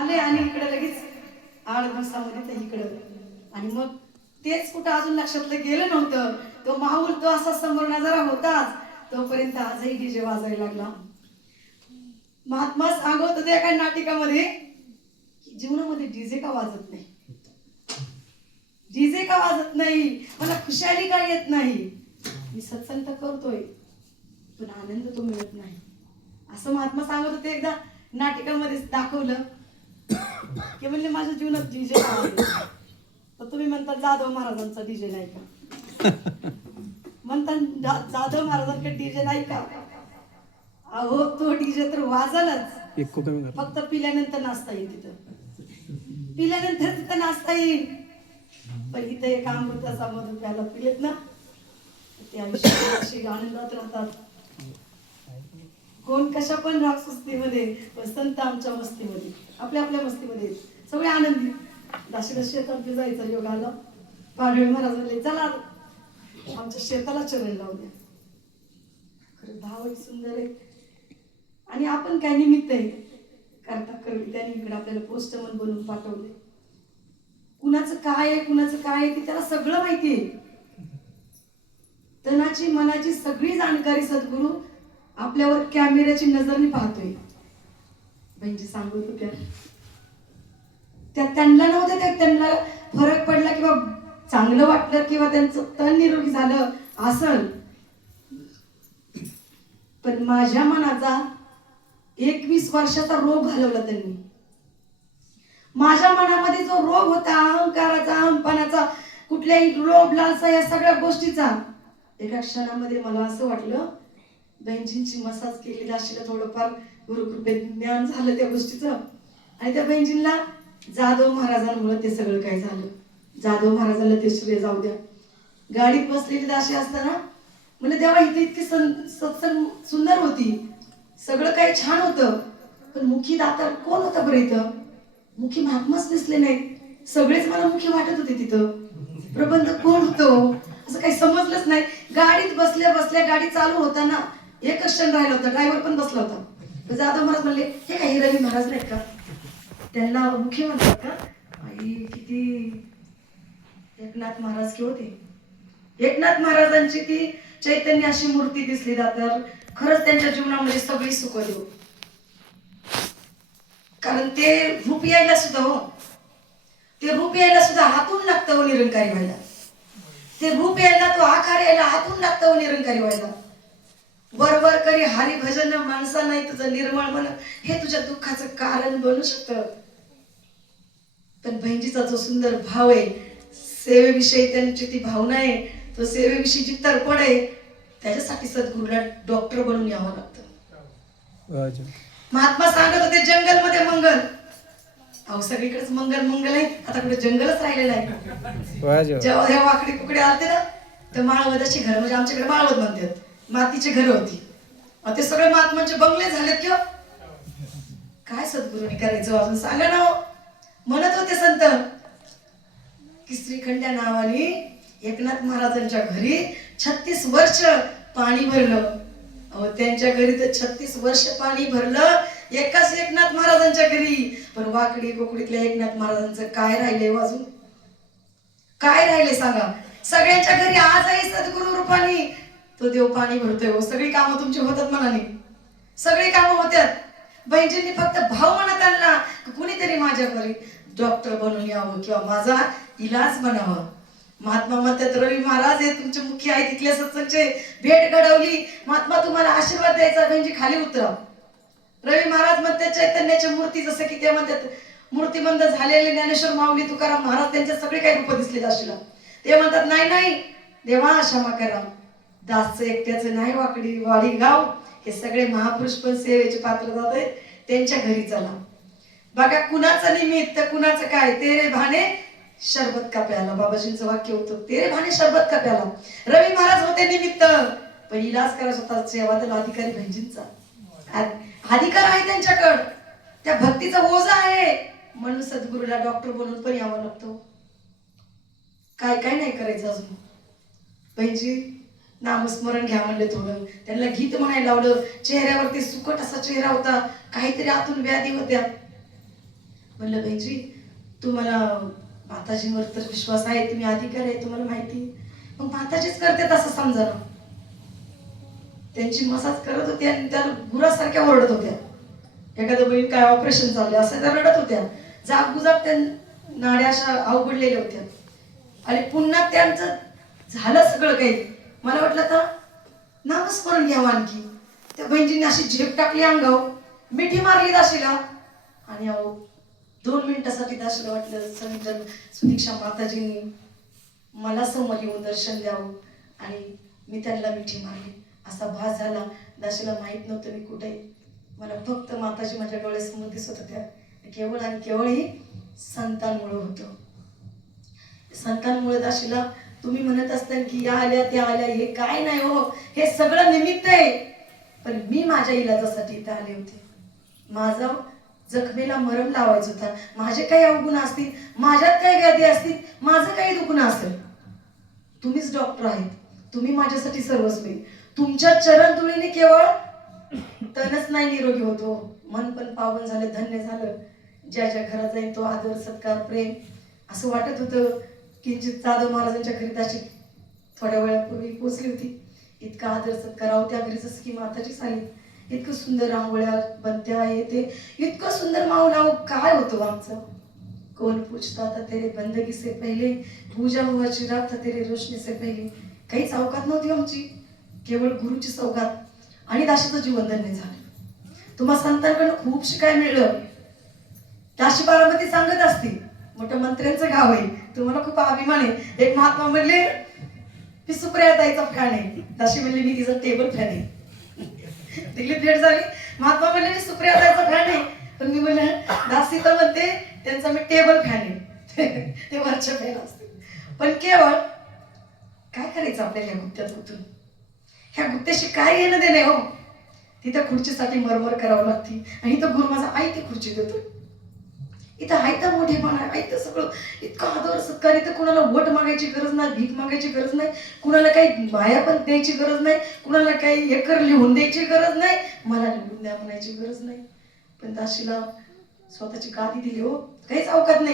आले आणि इकडे लगेच 8 दिवसामध्ये ते इकडं. आणि मग तेच कुठं अजून लक्षातलं गेलं नव्हतं. तो माऊल तो असा समोर नजारा होताच, तोपर्यंत आजही डीजे वाजायला लागला. महात्मा सांगत होते एका नाटिकामध्ये की जीवनामध्ये डीजे का वाजत नाही, डीजे का वाजत नाही, मला खुशाली का येत नाही. मी सत्संग तर करतोय पण आनंद तो मिळत नाही, असं महात्मा सांगत होते. एकदा नाटिकामध्ये दाखवलं की म्हणले माझ्या जीवनात डीजे का वाजत. तर तुम्ही म्हणता जाधव महाराजांचा डीजे नाही का, म्हणता जाधव महाराजांकडे डीजे नाही का. अहो तो डीजे तर वाजलच, फक्त पिल्यानंतर नाचता येईल तिथं, पिल्यानंतर तिथं नाचता येईल. पण इथं एक अमृताचा मधू प्याला पिलेत ना, ते आयुष्यात आनंदात राहतात. कोण कशा पण राग सुस्तीमध्ये, पण संत आमच्या मस्तीमध्ये, आपल्या आपल्या मस्तीमध्ये सगळे आनंदी. दाशीला शेतात जायचं योग आला. पाडळी महाराज म्हणले चला आमच्या शेताला चरण लावू द्या. खरं भाव सुंदर आहे. आणि आपण काय निमित्त आहे करता करवी त्यांनी इकडे आपल्याला पोस्टमन बनवून पाठवले. कुणाचं काय आहे कुणाचं काय आहे ते त्याला सगळं माहिती आहे. तनाची मनाची सगळी जाणकारी सद्गुरू आपल्यावर कॅमेऱ्याची नजरने पाहतोय. बहिणी सांगत होत्या त्या त्यांना नव्हतं, त्यांना फरक पडला किंवा चांगलं वाटलं किंवा त्यांचं तन निरोगी झालं असल, पण माझ्या मनाचा 21 वर्षाचा रोग घालवला त्यांनी. माझ्या मनामध्ये जो रोग होता अहंकाराचा, अहंपणाचा, कुठल्याही लोभ लालसा या सगळ्या गोष्टीचा, एका क्षणामध्ये मला असं वाटलं बहिणजींची मसाज केली, दाशीला थोडंफार गुरुकृपेत ज्ञान झालं त्या गोष्टीचं. आणि त्या बहिणजींना जाधव महाराजांमुळे ते सगळं काय झालं. जाधव महाराजांना ते श्रेय जाऊ द्या. गाडीत बसलेली दाशी असताना म्हणजे देवा इथे इतकी सत्संग सुंदर होती, सगळं काही छान होतं, पण मुखी दातार कोण होतं बरं इथं. मुखी महात्माच दिसले नाहीत, सगळेच मला मुखी वाटत होते. तिथं प्रबंध कोण होतो असं काही समजलंच नाही. गाडीत बसल्या बसल्या गाडी चालू होताना एकच क्षण राहिला होता, ड्रायव्हर पण बसला होता. जाधव महाराज म्हणले हे काही रवी महाराज नाहीत का, त्यांना मुखी म्हणतात का. आई किती एकनाथ महाराज के होते. एकनाथ महाराजांची ती चैतन्य अशी मूर्ती दिसली तर खरंच त्यांच्या जीवनामध्ये सगळी सुख देऊ. कारण ते रूप यायला सुद्धा हो, ते रूप यायला सुद्धा हातून लागतं हो निरंकारी व्हायला. ते रूप यायला, तो आकार यायला हातून लागतं हो निरंकारी व्हायला. बरोबर करी हरी भजन माणसा नाही तुझं निर्मळ मन हे तुझ्या दुःखाचं कारण बनू शकतं. पण बहिणीचा जो सुंदर भाव आहे, सेवेविषयी त्यांची ती भावना आहे, तो सेवेविषयी जी तर्पण आहे, त्याच्यासाठी सद्गुरूला डॉक्टर बनून यावं लागतं. महात्मा सांगत होते जंगलमध्ये मंगल. अहो सगळीकडेच मंगल मंगल आहे, आता कुठे जंगलच राहिलेलं आहे. जेव्हा हे वाकडे कुकडे आलते ना, तर माळवदाची घर, म्हणजे आमच्याकडे माळवद म्हणतात, मातीची घर होती. ते सगळे महात्मांचे बंगले झालेत किंवा काय सद्गुरूंनी करायचं अजून सांगा ना. म्हणत होते संत की श्रीखंड्या नावाने एकनाथ महाराजांच्या घरी 36 वर्ष पाणी भरलं. त्यांच्या घरी तर 36 वर्ष पाणी भरलं एकाच एकनाथ महाराजांच्या घरी. पण वाकडी कोकडीतल्या एकनाथ महाराजांचं काय राहिले अजून, काय राहिले सांगा. सगळ्यांच्या घरी आजही सद्गुरु रूपाने तो देव पाणी भरतोय. सगळी कामं तुमची होतात मनाने, सगळी कामं होतात. बहिणींनी फक्त भाव मनात आणला कुणीतरी माझ्या घरी डॉक्टर बनून यावं किंवा माझा इलाज बनावं. महात्मा म्हणतात रवी महाराज हे तुमचे मुख्य आहे, तिथल्या सत्संगचे भेट घडवली. महात्मा तुम्हाला आशीर्वाद द्यायचा, बहिणजी खाली उतरा. रवी महाराज म्हणतात चैतन्याची मूर्ती, जसं की ते म्हणतात मूर्तिमंत झालेले ज्ञानेश्वर माऊली तुकाराम महाराज त्यांच्या सगळे काही रूप दिसले दाशीला. ते म्हणतात नाही नाही देवा क्षमा करा, दासचं एकट्याचं नाही वाकडी वाडी गाव, हे सगळे महापुरुष पण सेवेचे पात्र जात आहेत, त्यांच्या घरी चला. बघा कुणाचं निमित्त कुणाचं काय. तेरे भाने शरबत का प्याला, बाबाजींचं वाक्य होतं तेरे भाने शरबत का प्याला. रवी महाराज होते निमित्त, पण इलाज करायचा होता सेवा तर अधिकारी बहिणजींचा अधिकार आहे त्यांच्याकडं, त्या भक्तीचा ओझा आहे. म्हणून सद्गुरूला डॉक्टर बनून पण यावं लागतं. काय काय नाही करायचं अजून. बहिणजी नामस्मरण घ्या म्हणले, थोडं त्यांना गीत म्हणायला लावलं. चेहऱ्यावरती सुकट असा चेहरा होता, काहीतरी आतून व्याधी होत्या. म्हणलं बहिणजी तुम्हाला माताजींवर तर विश्वास आहे, तुम्ही अधिकार आहे, तुम्हाला माहिती आहे. मग माताजीच करते तसं समजा ना. त्यांची मसाज करत होती आणि त्या गुरासारख्या ओरडत होत्या. एखाद्या बहीण काय ऑपरेशन चालले असं त्या रडत होत्या. जागबुजाग त्या नाड्या अशा अवघडलेल्या होत्या आणि पुन्हा त्यांचं झालं सगळं काही. मला वाटलं तर नामस्मरण घ्यावं आणखी. त्या बहिणींनी अशी झेप टाकली अंगावर, मिठी मारली दाशीला आणि अहो 2 मिनिटासाठी दाशीला वाटलं संत सुदीक्षा माताजींनी मला समोर येऊन दर्शन द्यावं आणि मी त्यांना मिठी मारली. असा भास झाला. दाशीला माहित नव्हतं मी कुठे. मला फक्त माताजी माझ्या डोळ्यासमोर दिसत होत्या. केवळ आणि केवळ ही संतांमुळे होतं. संतांमुळे दाशीला तुम्ही म्हणत असताल की या आल्या त्या आल्या, हे काय नाही हो, हे सगळं निमित्त आहे. पण मी माझ्या इलाजासाठी इथं आले होते. माझा जखमेला मरम लावायचं होता. माझे काही अवगुण असतील, माझ्यात काही व्याधी असतील, माझं काही दुखणं असेल, तुम्हीच डॉक्टर आहेत, तुम्ही माझ्यासाठी सर्वस्वी. तुमच्या चरण धुळीने केवळ तनच नाही निरोगी होतो, मन पण पावन झालं, धन्य झालं. ज्या ज्या घरात जाईल तो आदर सत्कार प्रेम. असं वाटत होतं किंचित जाधव महाराजांच्या घरी त्याची थोड्या वेळापूर्वी पोचली होती. इतका आदर सत्कार आहो त्या घरी जसं की माताची सांगितलं. इतकं सुंदर रांगोळ्या बनत्या येते, इतकं सुंदर माऊलाव काय होतं आमचं. कौन पूछता था तेरे बंदगी से पहले, पूजा हुआ चिराग था तेरे रोशनी से पहले. काहीच अवकात नव्हती आमची, केवळ गुरुची सौगात आणि दाशीचं जीवन धन्य झालं. तुम्हा संतांकडून खूप शिकायला मिळलं. दाशी बारामती सांगत असते मोठ्या मंत्र्यांचं गाव आहे, तुम्हाला खूप अभिमान आहे. एक महात्मा म्हणले ती सुप्रिया ताईचा फॅन आहे. दाशी म्हणली मी तिचा टेबल फॅन आहे. तिकडे भेट झाली. महात्मा म्हणले मी सुप्रिया ताईचा फॅन आहे, पण मी म्हणले दासी तर म्हणते त्यांचा मी टेबल फॅन आहे. ते वरच्या फॅन असते. पण केवळ काय करायचं आपल्याला ह्या गुत्त्यात गुंतून, ह्या गुत्त्याशी काय येणं देणे हो. तिथं खुर्चीसाठी मरमर करावं लागते आणि इथं गुरु माझा आई ती खुर्ची देतो. इथं आयतं मोठेपणा, आयतं सगळं इतकं आदर सत्कार. इथं कुणाला वोट मागायची गरज नाही, भीक मागायची गरज नाही, कुणाला काही माया पण द्यायची गरज नाही, कुणाला काही एकर लिहून द्यायची गरज नाही, मला लिहून द्या म्हणायची गरज नाही. पण दाशीला स्वतःची गादी दिली हो, काहीच अवकात नाही.